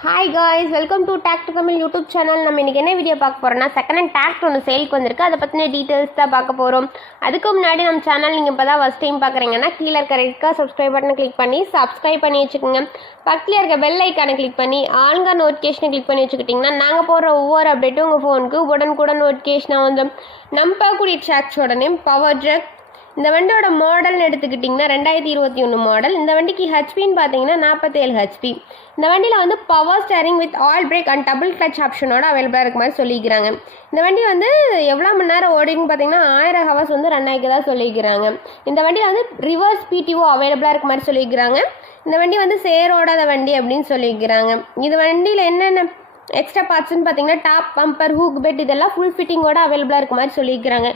Hi guys, welcome to talked Tamil YouTube channel. நம்ம இன்றைக்கி என்ன வீடியோ பார்க்க போகிறோம்னா, செகண்ட் ஹேண்ட் டாக்ட் ஒன்று சேலுக்கு வந்திருக்கு. அதை பற்றின டீட்டெயில்ஸ் தான் பார்க்க போகிறோம். அதுக்கு முன்னாடி நம்ம சேனல் நீங்கள் இப்போ தான் ஃபஸ்ட் டைம் பார்க்குறீங்கன்னா கீழே இருக்க ரெட் சப்ஸ்கிரைப் பட்டனை கிளிக் பண்ணி சப்ஸ்கிரைப் பண்ணி வச்சுக்கோங்க. பக்கத்தில் இருக்க பெல் ஐக்கானை கிளிக் பண்ணி ஆல்கா நோட்டிஃபிகேஷனை கிளிக் பண்ணி வச்சுக்கிட்டிங்கன்னா நாங்கள் போடுற ஒவ்வொரு அப்டேட்டும் உங்கள் ஃபோனுக்கு உடனுக்குடன் நோட்டிஃபிகேஷனாக வந்து நம்ம பார்க்கக்கூடிய ட்ராக்ஸோட நேம் பவர் ட்ரக். இந்த வண்டியோட மாடல்னு எடுத்துக்கிட்டிங்கன்னா 2021 மாடல். இந்த வண்டிக்கு ஹெச்பின்னு பார்த்தீங்கன்னா 47 ஹெச்பி. இந்த வண்டியில் வந்து power steering with oil brake and double clutch ஆப்ஷனோட அவைலபிளாக இருக்க மாதிரி சொல்லிக்கிறாங்க. இந்த வண்டி வந்து எவ்வளோ மணி நேரம் ஓடின்னு பார்த்தீங்கன்னா 1000 ஹவர்ஸ் வந்து ரன் ஆகிக்கதான் சொல்லிக்கிறாங்க. இந்த வண்டியில் வந்து ரிவர்ஸ் பிடிஓ அவைலபிளாக இருக்க மாதிரி சொல்லிக்கிறாங்க. இந்த வண்டி வந்து சேரோடாத வண்டி அப்படின்னு சொல்லிக்கிறாங்க. இது வண்டியில் என்னென்ன எக்ஸ்ட்ரா பார்ட்ஸ்ன்னு பார்த்தீங்கன்னா டாப் பம்பர் ஹூக் பெட் இதெல்லாம் ஃபுல் ஃபிட்டிங்கோட அவைலபிளாக இருக்க மாதிரி சொல்லிக்கிறாங்க.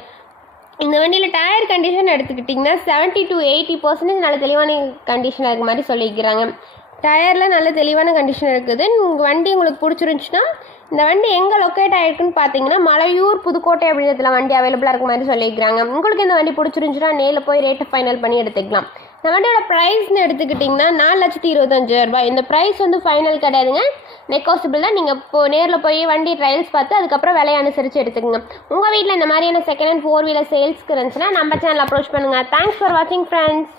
இந்த வண்டியில் டயர் கண்டிஷன் எடுத்துக்கிட்டிங்கன்னா 70 to 80% நல்ல தெளிவான கண்டிஷனாக இருக்க மாதிரி சொல்லிக்கிறாங்க. டயரில் நல்ல தெளிவான கண்டிஷன் இருக்குது. வண்டி உங்களுக்கு பிடிச்சிருந்துச்சுன்னா இந்த வண்டி எங்கே லொக்கேட் ஆகிருக்குன்னு பார்த்தீங்கன்னா மலையூர் புதுக்கோட்டை அப்படின்றதுல வண்டி அவைலபிளாக இருக்க மாதிரி சொல்லியிருக்கிறாங்க. உங்களுக்கு இந்த வண்டி பிடிச்சிருந்துச்சுன்னா நேரில் போய் ரேட்டை ஃபைனல் பண்ணி எடுத்துக்கலாம். இந்த வண்டியோட ப்ரைஸ்னு எடுத்துக்கிட்டிங்கன்னா 4,25,000. இந்த ப்ரைஸ் வந்து ஃபைனல் கிடையாதுங்க, நெகோசியபிள் தான். நீங்கள் நேரில் போய் வண்டி ட்ரையல்ஸ் பார்த்து அதுக்கப்புறம் விலையை அனுசரித்து எடுத்துக்கோங்க. உங்கள் வீட்டில் இந்த மாதிரியான செகண்ட் ஹேண்ட் 4 வீலர் சேல்ஸ்க்கு இருந்துச்சுன்னா நம்ம சேனல் அப்ரோச் பண்ணுங்கள். தேங்க்ஸ் ஃபார் வாட்சிங் ஃப்ரெண்ட்ஸ்.